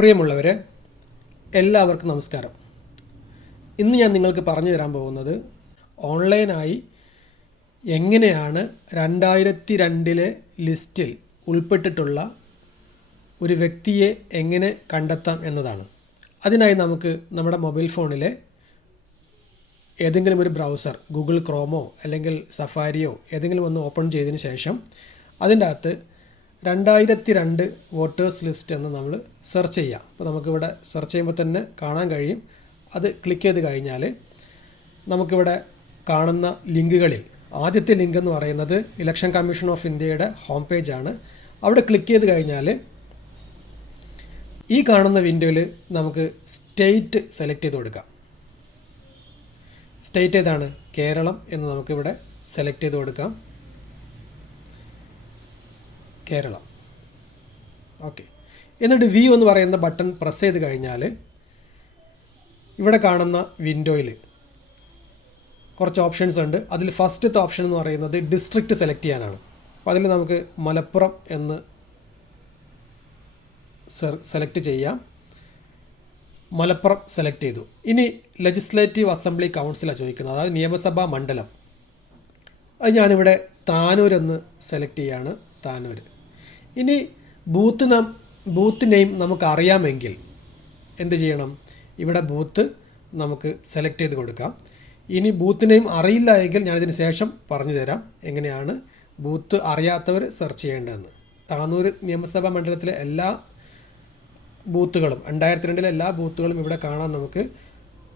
പ്രിയമുള്ളവരെ, എല്ലാവർക്കും നമസ്കാരം. ഇന്ന് ഞാൻ നിങ്ങൾക്ക് പറഞ്ഞു തരാൻ പോകുന്നത് ഓൺലൈനായി എങ്ങനെയാണ് 2002 ലിസ്റ്റിൽ ഉൾപ്പെട്ടിട്ടുള്ള ഒരു വ്യക്തിയെ എങ്ങനെ കണ്ടെത്താം എന്നതാണ്. അതിനായി നമുക്ക് നമ്മുടെ മൊബൈൽ ഫോണിലെ ഏതെങ്കിലും ഒരു ബ്രൗസർ, ഗൂഗിൾ ക്രോമോ അല്ലെങ്കിൽ സഫാരിയോ ഏതെങ്കിലും ഒന്ന് ഓപ്പൺ ചെയ്തതിന് ശേഷം അതിൻ്റെ അകത്ത് 2002 വോട്ടേഴ്സ് ലിസ്റ്റ് എന്ന് നമ്മൾ സെർച്ച് ചെയ്യാം. അപ്പോൾ നമുക്കിവിടെ സെർച്ച് ചെയ്യുമ്പോൾ തന്നെ കാണാൻ കഴിയും. അത് ക്ലിക്ക് ചെയ്ത് കഴിഞ്ഞാൽ നമുക്കിവിടെ കാണുന്ന ലിങ്കുകളിൽ ആദ്യത്തെ ലിങ്ക് എന്ന് പറയുന്നത് ഇലക്ഷൻ കമ്മീഷൻ ഓഫ് ഇന്ത്യയുടെ ഹോം പേജാണ്. അവിടെ ക്ലിക്ക് ചെയ്ത് കഴിഞ്ഞാൽ ഈ കാണുന്ന വിൻഡോയിൽ നമുക്ക് സ്റ്റേറ്റ് സെലക്ട് ചെയ്ത് കൊടുക്കാം. സ്റ്റേറ്റ് ഏതാണ്? കേരളം എന്ന് നമുക്കിവിടെ സെലക്ട് ചെയ്ത് കൊടുക്കാം. കേരളം. ഓക്കെ. എന്നിട്ട് വ്യൂ എന്ന് പറയുന്ന ബട്ടൺ പ്രസ് ചെയ്ത് കഴിഞ്ഞാൽ ഇവിടെ കാണുന്ന വിൻഡോയിൽ കുറച്ച് ഓപ്ഷൻസ് ഉണ്ട്. അതിൽ ഫസ്റ്റത്തെ ഓപ്ഷൻ എന്ന് പറയുന്നത് ഡിസ്ട്രിക്റ്റ് സെലക്ട് ചെയ്യാനാണ്. അപ്പോൾ അതിൽ നമുക്ക് മലപ്പുറം എന്ന് സെലക്ട് ചെയ്യാം. മലപ്പുറം സെലക്ട് ചെയ്തു. ഇനി ലെജിസ്ലേറ്റീവ് അസംബ്ലി കൗൺസിലാണ് ചോദിക്കുന്നത്, അതായത് നിയമസഭാ മണ്ഡലം. അത് ഞാനിവിടെ താനൂർ എന്ന് സെലക്ട് ചെയ്യാണ്. താനൂർ. ഇനി ബൂത്ത് നെയിം നമുക്ക് അറിയാമെങ്കിൽ എന്ത് ചെയ്യണം? ഇവിടെ ബൂത്ത് നമുക്ക് സെലക്ട് ചെയ്ത് കൊടുക്കാം. ഇനി ബൂത്ത് നെയിം അറിയില്ല എങ്കിൽ ഞാനിതിന് ശേഷം പറഞ്ഞു തരാം എങ്ങനെയാണ് ബൂത്ത് അറിയാത്തവർ സെർച്ച് ചെയ്യേണ്ടതെന്ന്. താനൂർ നിയമസഭാ മണ്ഡലത്തിലെ എല്ലാ ബൂത്തുകളും 2002 എല്ലാ ബൂത്തുകളും ഇവിടെ കാണാം നമുക്ക്.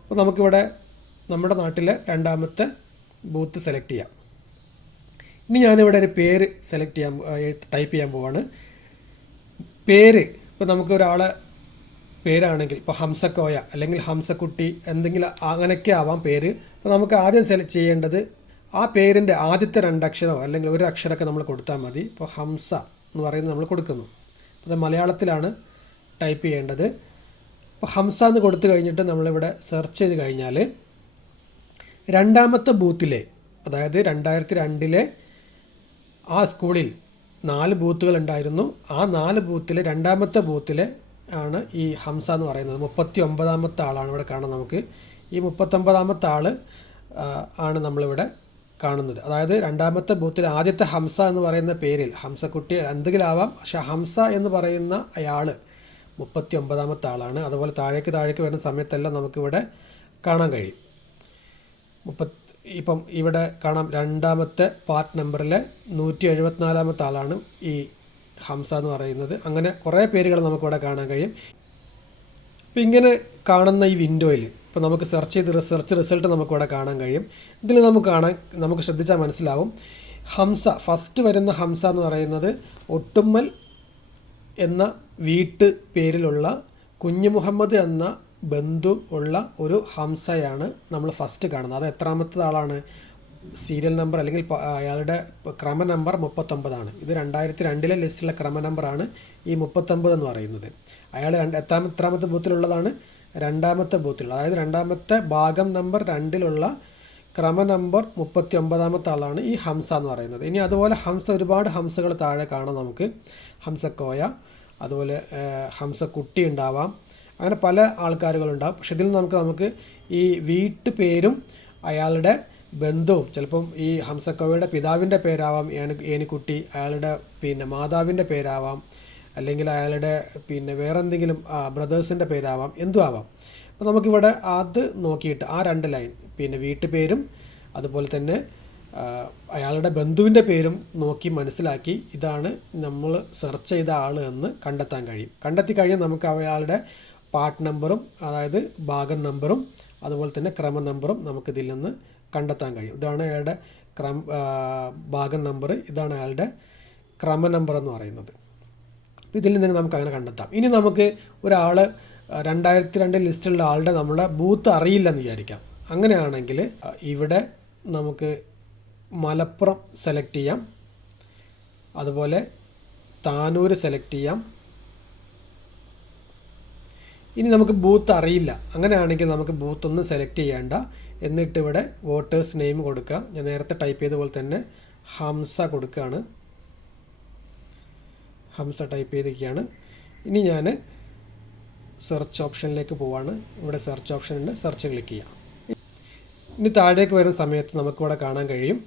അപ്പോൾ നമുക്കിവിടെ നമ്മുടെ നാട്ടിലെ രണ്ടാമത്തെ ബൂത്ത് സെലക്ട് ചെയ്യാം. ഇനി ഞാനിവിടെ ഒരു പേര് ടൈപ്പ് ചെയ്യാൻ പോവാണ്. പേര് ഇപ്പോൾ നമുക്ക് ഒരാളെ പേരാണെങ്കിൽ ഇപ്പോൾ ഹംസക്കോയ അല്ലെങ്കിൽ ഹംസക്കുട്ടി എന്തെങ്കിലും അങ്ങനെയൊക്കെ ആവാം പേര്. അപ്പോൾ നമുക്ക് ആദ്യം സെലക്ട് ചെയ്യേണ്ടത് ആ പേരിൻ്റെ ആദ്യത്തെ 2 അക്ഷരമോ അല്ലെങ്കിൽ ഒരു അക്ഷരമൊക്കെ നമ്മൾ കൊടുത്താൽ മതി. ഇപ്പോൾ ഹംസ എന്ന് പറയുന്നത് നമ്മൾ കൊടുക്കുന്നു. അപ്പോൾ മലയാളത്തിലാണ് ടൈപ്പ് ചെയ്യേണ്ടത്. അപ്പോൾ ഹംസ എന്ന് കൊടുത്തു കഴിഞ്ഞിട്ട് നമ്മളിവിടെ സെർച്ച് ചെയ്ത് കഴിഞ്ഞാൽ രണ്ടാമത്തെ ബൂത്തിലെ, അതായത് 2002 ആ സ്കൂളിൽ 4 ബൂത്തുകൾ ഉണ്ടായിരുന്നു. ആ 4 ബൂത്തിൽ രണ്ടാമത്തെ ബൂത്തിൽ ആണ് ഈ ഹംസ എന്ന് പറയുന്നത്. 39ാമത്തെ ആളാണ് ഇവിടെ കാണുന്നത്. നമുക്ക് ഈ 39ാമത്തെ ആൾ ആണ് നമ്മളിവിടെ കാണുന്നത്. അതായത് രണ്ടാമത്തെ ബൂത്തിൽ ആദ്യത്തെ ഹംസ എന്ന് പറയുന്ന പേരിൽ ഹംസക്കുട്ടി എന്തെങ്കിലും ആവാം, പക്ഷേ ഹംസ എന്ന് പറയുന്ന അയാൾ 39ാമത്തെ ആളാണ്. അതുപോലെ താഴേക്ക് വരുന്ന സമയത്തെല്ലാം നമുക്കിവിടെ കാണാൻ കഴിയും. ഇപ്പം ഇവിടെ കാണാം രണ്ടാമത്തെ പാർട്ട് നമ്പറിലെ 174ാമത്തെ ആളാണ് ഈ ഹംസ എന്ന് പറയുന്നത്. അങ്ങനെ കുറേ പേരുകൾ നമുക്കിവിടെ കാണാൻ കഴിയും. അപ്പോൾ ഇങ്ങനെ കാണുന്ന ഈ വിൻഡോയിൽ ഇപ്പോൾ നമുക്ക് സെർച്ച് റിസൾട്ട് നമുക്കിവിടെ കാണാൻ കഴിയും. ഇതിൽ നമുക്ക് ശ്രദ്ധിച്ചാൽ മനസ്സിലാവും, ഹംസ ഫസ്റ്റ് വരുന്ന ഹംസ എന്ന് പറയുന്നത് ഒട്ടുമ്മൽ എന്ന വീട്ട് പേരിലുള്ള കുഞ്ഞു മുഹമ്മദ് എന്ന ബന്ധു ഉള്ള ഒരു ഹംസയാണ് നമ്മൾ ഫസ്റ്റ് കാണുന്നത്. അത് എത്രാമത്തെ ആളാണ്? സീരിയൽ നമ്പർ അല്ലെങ്കിൽ അയാളുടെ ക്രമ നമ്പർ 39 ഇത് 2002 ലിസ്റ്റിലെ ക്രമ നമ്പറാണ് ഈ 39 എന്ന് പറയുന്നത്. അയാൾ എത്രാമത്തെ ബൂത്തിലുള്ളതാണ്? രണ്ടാമത്തെ ബൂത്തിലുള്ള, അതായത് രണ്ടാമത്തെ ഭാഗം നമ്പർ 2ലുള്ള ക്രമ നമ്പർ 39ാമത്തെ ആളാണ് ഈ ഹംസ എന്ന് പറയുന്നത്. ഇനി അതുപോലെ ഒരുപാട് ഹംസകൾ താഴെ കാണാം നമുക്ക്. ഹംസക്കോയ, അതുപോലെ ഹംസക്കുട്ടി ഉണ്ടാവാം, അങ്ങനെ പല ആൾക്കാരുകളുണ്ടാവും. പക്ഷെ ഇതിൽ നമുക്ക് ഈ വീട്ടു പേരും അയാളുടെ ബന്ധുവും, ചിലപ്പം ഈ ഹംസക്കോവയുടെ പിതാവിൻ്റെ പേരാവാം ഏനിക്കുട്ടി, അയാളുടെ മാതാവിൻ്റെ പേരാവാം, അല്ലെങ്കിൽ അയാളുടെ വേറെ എന്തെങ്കിലും ബ്രദേഴ്സിൻ്റെ പേരാവാം, എന്തും ആവാം. അപ്പോൾ നമുക്കിവിടെ അത് നോക്കിയിട്ട് ആ 2 ലൈൻ വീട്ടുപേരും അതുപോലെ തന്നെ അയാളുടെ ബന്ധുവിൻ്റെ പേരും നോക്കി മനസ്സിലാക്കി ഇതാണ് നമ്മൾ സെർച്ച് ചെയ്ത ആൾ എന്ന് കണ്ടെത്താൻ കഴിയും. കണ്ടെത്തി കഴിഞ്ഞാൽ നമുക്ക് അയാളുടെ പാർട്ട് നമ്പറും, അതായത് ഭാഗം നമ്പറും അതുപോലെ തന്നെ ക്രമ നമ്പറും നമുക്കിതിൽ നിന്ന് കണ്ടെത്താൻ കഴിയും. ഇതാണ് അയാളുടെ ഭാഗം നമ്പർ, ഇതാണ് അയാളുടെ ക്രമ നമ്പർ എന്ന് പറയുന്നത്. ഇതിൽ നിന്ന് നമുക്ക് അങ്ങനെ കണ്ടെത്താം. ഇനി നമുക്ക് ഒരാൾ 2002 ലിസ്റ്റിലുള്ള ആളുടെ നമ്മളെ ബൂത്ത് അറിയില്ലെന്ന് വിചാരിക്കാം. അങ്ങനെയാണെങ്കിൽ ഇവിടെ നമുക്ക് മലപ്പുറം സെലക്ട് ചെയ്യാം, അതുപോലെ താനൂർ സെലക്ട് ചെയ്യാം. ഇനി നമുക്ക് ബൂത്ത് അറിയില്ല, അങ്ങനെയാണെങ്കിൽ നമുക്ക് ബൂത്തൊന്നും സെലക്ട് ചെയ്യേണ്ട. എന്നിട്ട് ഇവിടെ വോട്ടേഴ്സ് നെയിം കൊടുക്കുക. ഞാൻ നേരത്തെ ടൈപ്പ് ചെയ്ത പോലെ തന്നെ ഹംസ കൊടുക്കുകയാണ്. ഹംസ ടൈപ്പ് ചെയ്തിരിക്കുകയാണ്. ഇനി ഞാൻ സെർച്ച് ഓപ്ഷനിലേക്ക് പോവാണ്. ഇവിടെ സെർച്ച് ഓപ്ഷൻ ഉണ്ട്, സെർച്ച് ക്ലിക്ക് ചെയ്യാം. ഇനി താഴേക്ക് വരുന്ന സമയത്ത് നമുക്കിവിടെ കാണാൻ കഴിയും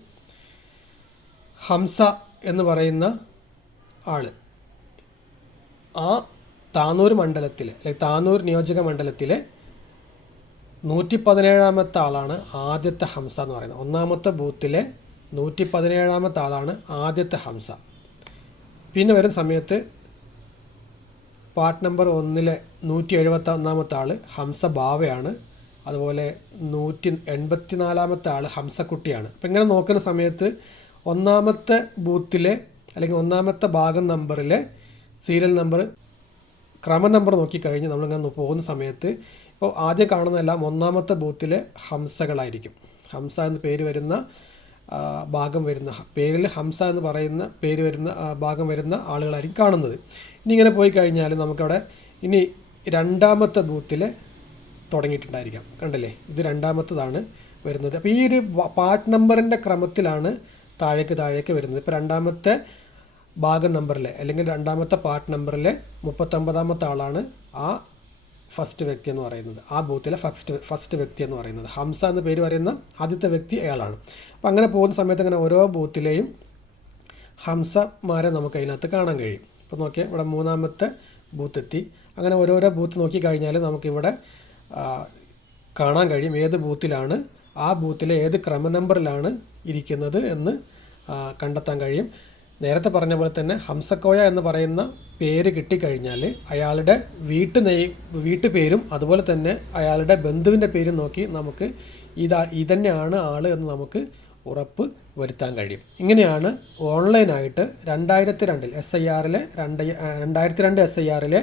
ഹംസ എന്ന് പറയുന്ന ആൾ ആ താനൂർ മണ്ഡലത്തിൽ അല്ലെങ്കിൽ താനൂർ നിയോജക മണ്ഡലത്തിലെ 117ാമത്തെ ആളാണ് ആദ്യത്തെ ഹംസ എന്ന് പറയുന്നത്. ഒന്നാമത്തെ ബൂത്തിലെ 117ാമത്തെ ആളാണ് ആദ്യത്തെ ഹംസ. പിന്നെ വരുന്ന സമയത്ത് പാർട്ട് നമ്പർ 1 171ാമത്തെ ആൾ ഹംസ ബാവയാണ്. അതുപോലെ 184ാമത്തെ ആൾ ഹംസക്കുട്ടിയാണ്. അപ്പം ഇങ്ങനെ നോക്കുന്ന സമയത്ത് ഒന്നാമത്തെ ബൂത്തിലെ അല്ലെങ്കിൽ ഒന്നാമത്തെ ഭാഗം നമ്പറിലെ സീരിയൽ നമ്പർ ക്രമ നമ്പർ നോക്കിക്കഴിഞ്ഞ് നമ്മളിങ്ങനെ പോകുന്ന സമയത്ത് ഇപ്പോൾ ആദ്യം കാണുന്നതെല്ലാം ഒന്നാമത്തെ ബൂത്തിലെ ഹംസകളായിരിക്കും. ഹംസ എന്ന് പേര് വരുന്ന ഭാഗം വരുന്ന പേരിൽ ഹംസ എന്ന് പറയുന്ന പേര് വരുന്ന ഭാഗം വരുന്ന ആളുകളായിരിക്കും കാണുന്നത്. ഇനി ഇങ്ങനെ പോയി കഴിഞ്ഞാൽ നമുക്കവിടെ ഇനി രണ്ടാമത്തെ ബൂത്തിൽ തുടങ്ങിയിട്ടുണ്ടായിരിക്കാം. കണ്ടില്ലേ, ഇത് രണ്ടാമത്തതാണ് വരുന്നത്. അപ്പോൾ ഈ ഒരു പാർട്ട് നമ്പറിൻ്റെ ക്രമത്തിലാണ് താഴേക്ക് വരുന്നത്. ഇപ്പോൾ രണ്ടാമത്തെ ഭാഗം നമ്പറിലെ അല്ലെങ്കിൽ രണ്ടാമത്തെ പാർട്ട് നമ്പറിലെ 39ാമത്തെ ആളാണ് ആ ഫസ്റ്റ് വ്യക്തി എന്ന് പറയുന്നത്. ആ ബൂത്തിലെ ഫസ്റ്റ് വ്യക്തി എന്ന് പറയുന്നത് ഹംസ എന്ന് പേര് പറയുന്ന ആദ്യത്തെ വ്യക്തി അയാളാണ്. അപ്പം അങ്ങനെ പോകുന്ന സമയത്ത് അങ്ങനെ ഓരോ ബൂത്തിലെയും ഹംസമാരെ നമുക്ക് അതിനകത്ത് കാണാൻ കഴിയും. ഇപ്പോൾ നോക്കിയാൽ ഇവിടെ 3ാമത്തെ ബൂത്ത് എത്തി. അങ്ങനെ ഓരോരോ ബൂത്ത് നോക്കിക്കഴിഞ്ഞാൽ നമുക്കിവിടെ കാണാൻ കഴിയും ഏത് ബൂത്തിലാണ് ആ ബൂത്തിലെ ഏത് ക്രമ നമ്പറിലാണ് ഇരിക്കുന്നത് എന്ന് കണ്ടെത്താൻ കഴിയും. നേരത്തെ പറഞ്ഞ പോലെ തന്നെ ഹംസക്കോയ എന്ന് പറയുന്ന പേര് കിട്ടിക്കഴിഞ്ഞാൽ അയാളുടെ വീട്ടുപേരും അതുപോലെ തന്നെ അയാളുടെ ബന്ധുവിൻ്റെ പേരും നോക്കി നമുക്ക് ഇതന്നെയാണ് ആൾ എന്ന് നമുക്ക് ഉറപ്പ് വരുത്താൻ കഴിയും. ഇങ്ങനെയാണ് ഓൺലൈനായിട്ട് 2002 SIRലെ 2002 SIRലെ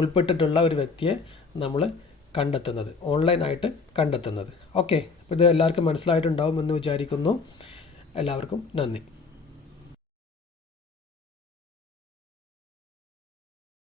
ഉൾപ്പെട്ടിട്ടുള്ള ഒരു വ്യക്തിയെ നമ്മൾ കണ്ടെത്തുന്നത്, ഓൺലൈനായിട്ട് കണ്ടെത്തുന്നത്. ഓക്കെ, അപ്പോൾ ഇത് എല്ലാവർക്കും മനസ്സിലായിട്ടുണ്ടാവും എന്ന് വിചാരിക്കുന്നു. എല്ലാവർക്കും നന്ദി.